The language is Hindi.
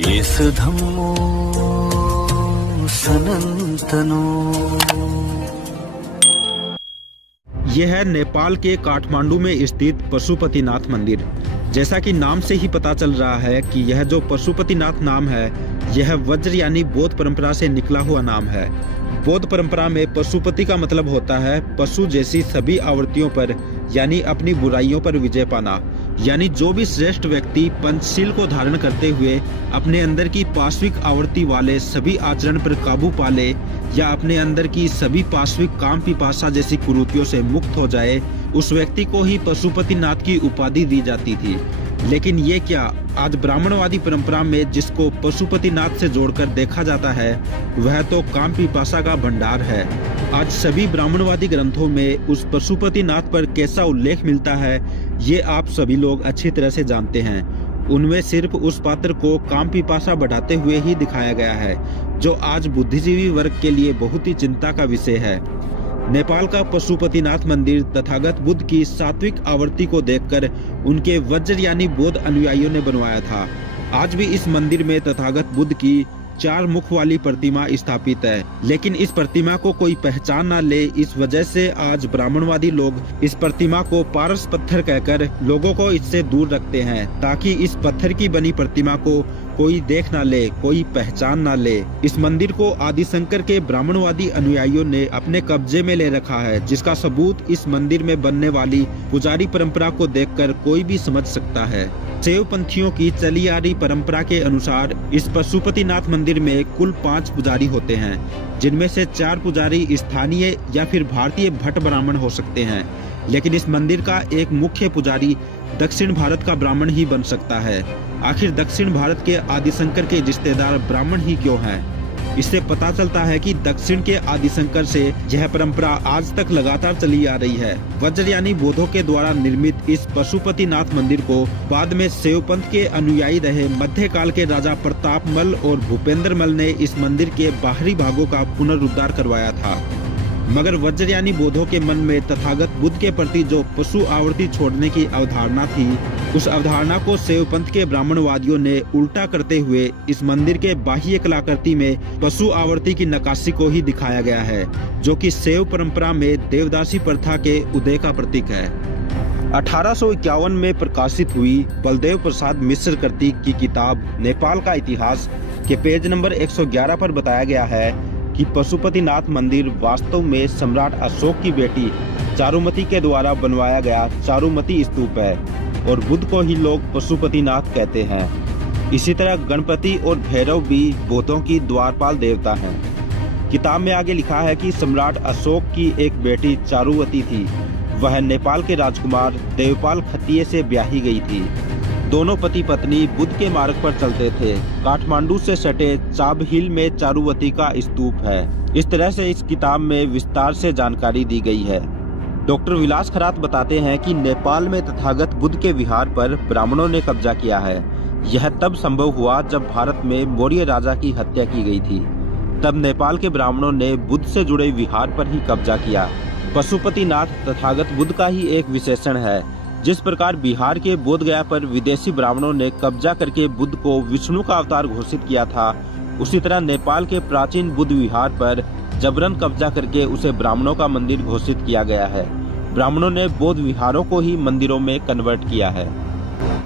येस धम्मो सनातनो। यह है नेपाल के काठमांडू में स्थित पशुपतिनाथ मंदिर। जैसा कि नाम से ही पता चल रहा है कि यह जो पशुपतिनाथ नाम है, यह वज्र यानी बौद्ध परंपरा से निकला हुआ नाम है। बौद्ध परंपरा में पशुपति का मतलब होता है पशु जैसी सभी आवृत्तियों पर यानी अपनी बुराइयों पर विजय पाना। यानी जो भी श्रेष्ठ व्यक्ति पंचशील को धारण करते हुए अपने अंदर की पाश्विक आवृत्ति वाले सभी आचरण पर काबू पा ले या अपने अंदर की सभी पाश्विक काम पिपासा जैसी कुरीतियों से मुक्त हो जाए, उस व्यक्ति को ही पशुपतिनाथ की उपाधि दी जाती थी। लेकिन ये क्या, आज ब्राह्मणवादी परंपरा में जिसको पशुपतिनाथ से जोड़कर देखा जाता है वह तो काम पिपासा का भंडार है। आज सभी ब्राह्मणवादी ग्रंथों में उस पशुपतिनाथ पर कैसा उल्लेख मिलता है ये आप सभी लोग अच्छी तरह से जानते हैं। उनमें सिर्फ उस पात्र को काम पिपासा बढ़ाते हुए ही दिखाया गया है, जो आज बुद्धिजीवी वर्ग के लिए बहुत ही चिंता का विषय है। नेपाल का पशुपतिनाथ मंदिर तथागत बुद्ध की सात्विक आवृत्ति को देखकर उनके वज्र यानी बौद्ध अनुयायियों ने बनवाया था। आज भी इस मंदिर में तथागत बुद्ध की 4 मुख वाली प्रतिमा स्थापित है, लेकिन इस प्रतिमा को कोई पहचान न ले, इस वजह से आज ब्राह्मणवादी लोग इस प्रतिमा को पारस पत्थर कहकर लोगों को इससे दूर रखते हैं, ताकि इस पत्थर की बनी प्रतिमा को कोई देख ना ले, कोई पहचान ना ले। इस मंदिर को आदिशंकर के ब्राह्मणवादी अनुयायियों ने अपने कब्जे में ले रखा है, जिसका सबूत इस मंदिर में बनने वाली पुजारी परंपरा को देखकर कोई भी समझ सकता है। शैव पंथियों की चली आ रही परंपरा के अनुसार इस पशुपतिनाथ मंदिर में कुल 5 पुजारी होते हैं, जिनमें से 4 पुजारी स्थानीय या फिर भारतीय भट्ट ब्राह्मण हो सकते हैं। लेकिन इस मंदिर का एक मुख्य पुजारी दक्षिण भारत का ब्राह्मण ही बन सकता है। आखिर दक्षिण भारत के आदिशंकर के रिश्तेदार ब्राह्मण ही क्यों हैं? इससे पता चलता है कि दक्षिण के आदिशंकर से यह परंपरा आज तक लगातार चली आ रही है। वज्र यानी बौद्धों के द्वारा निर्मित इस पशुपतिनाथ मंदिर को बाद में शैव पंथ के अनुयायी रहे मध्यकाल के राजा प्रतापमल और भूपेंद्रमल ने इस मंदिर के बाहरी भागों का पुनरुद्धार करवाया था। मगर वज्र यानी बौद्धों के मन में तथागत बुद्ध के प्रति जो पशु आवृत्ति छोड़ने की अवधारणा थी, उस अवधारणा को शैव पंथ के ब्राह्मणवादियों ने उल्टा करते हुए इस मंदिर के बाह्य कलाकृति में पशु आवृत्ति की नक्काशी को ही दिखाया गया है, जो कि शैव परंपरा में देवदासी प्रथा के उदय का प्रतीक है। 1851 में प्रकाशित हुई बलदेव प्रसाद मिश्र कर्तिक की किताब नेपाल का इतिहास के पेज नंबर 111 पर बताया गया है कि पशुपतिनाथ मंदिर वास्तव में सम्राट अशोक की बेटी चारुमती के द्वारा बनवाया गया चारुमती स्तूप है और बुद्ध को ही लोग पशुपतिनाथ कहते हैं। इसी तरह गणपति और भैरव भी बौद्धों की द्वारपाल देवता हैं। किताब में आगे लिखा है कि सम्राट अशोक की एक बेटी चारुवती थी। वह नेपाल के राजकुमार देवपाल खत्तिय से ब्याही गई थी। दोनों पति पत्नी बुद्ध के मार्ग पर चलते थे। काठमांडू से सटे चाब हिल में चारुवती का स्तूप है। इस तरह से इस किताब में विस्तार से जानकारी दी गई है। डॉक्टर विलास खरात बताते हैं कि नेपाल में तथागत बुद्ध के विहार पर ब्राह्मणों ने कब्जा किया है। यह तब संभव हुआ जब भारत में मौर्य राजा की हत्या की गई थी। तब नेपाल के ब्राह्मणों ने बुद्ध से जुड़े विहार पर ही कब्जा किया। पशुपतिनाथ तथागत बुद्ध का ही एक विशेषण है। जिस प्रकार बिहार के बोधगया पर विदेशी ब्राह्मणों ने कब्जा करके बुद्ध को विष्णु का अवतार घोषित किया था, उसी तरह नेपाल के प्राचीन बुद्ध विहार पर जबरन कब्जा करके उसे ब्राह्मणों का मंदिर घोषित किया गया है। ब्राह्मणों ने बौद्ध विहारों को ही मंदिरों में कन्वर्ट किया है।